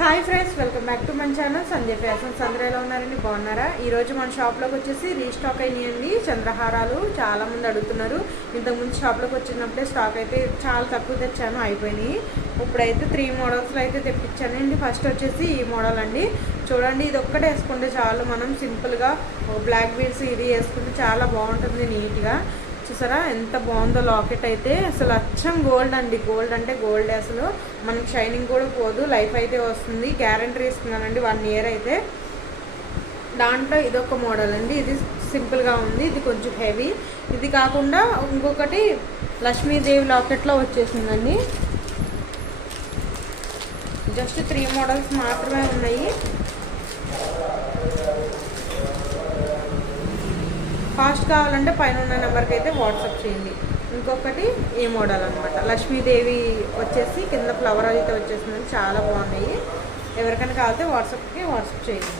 Hi friends, welcome back to మన channel Sanjay fashions. అందరూ ఎలా ఉన్నారండి? బాగున్నారా? ఈరోజు మన షాప్లోకి వచ్చేసి రీస్టాక్ అయినాయండి చంద్రహారాలు. చాలామంది అడుగుతున్నారు. ఇంతకుముందు షాప్లోకి వచ్చినప్పుడే స్టాక్ అయితే చాలా తక్కువ తెచ్చాను, అయిపోయినాయి. ఇప్పుడైతే 3 మోడల్స్లో అయితే తెప్పించానండి. ఫస్ట్ వచ్చేసి ఈ మోడల్ అండి. చూడండి, ఇది ఒక్కటే వేసుకుంటే చాలు. మనం సింపుల్గా బ్లాక్ బీడ్స్ ఇది వేసుకుంటే చాలా బాగుంటుంది, నీట్గా. చూసారా ఎంత బాగుందో లాకెట్ అయితే. అసలు అచ్చం గోల్డ్ అండి, గోల్డ్ అంటే గోల్డ్. అసలు మనకి షైనింగ్ కూడా పోదు, లైఫ్ అయితే వస్తుంది. గ్యారంటీ ఇస్తున్నానండి 1 ఇయర్ అయితే. దాంట్లో ఇదొక మోడల్ అండి, ఇది సింపుల్గా ఉంది, ఇది కొంచెం హెవీ. ఇది కాకుండా ఇంకొకటి లక్ష్మీదేవి లాకెట్లో వచ్చేసిందండి. జస్ట్ 3 మోడల్స్ మాత్రమే ఉన్నాయి. ఫాస్ట్ కావాలంటే పైన ఉన్న నెంబర్కి అయితే వాట్సాప్ చేయండి. ఇంకొకటి ఈ మోడల్ అనమాట, లక్ష్మీదేవి కింద ఫ్లవర్ అయితే వచ్చేసిందని చాలా బాగున్నాయి. ఎవరికైనా కావాలంటే వాట్సాప్ చేయండి.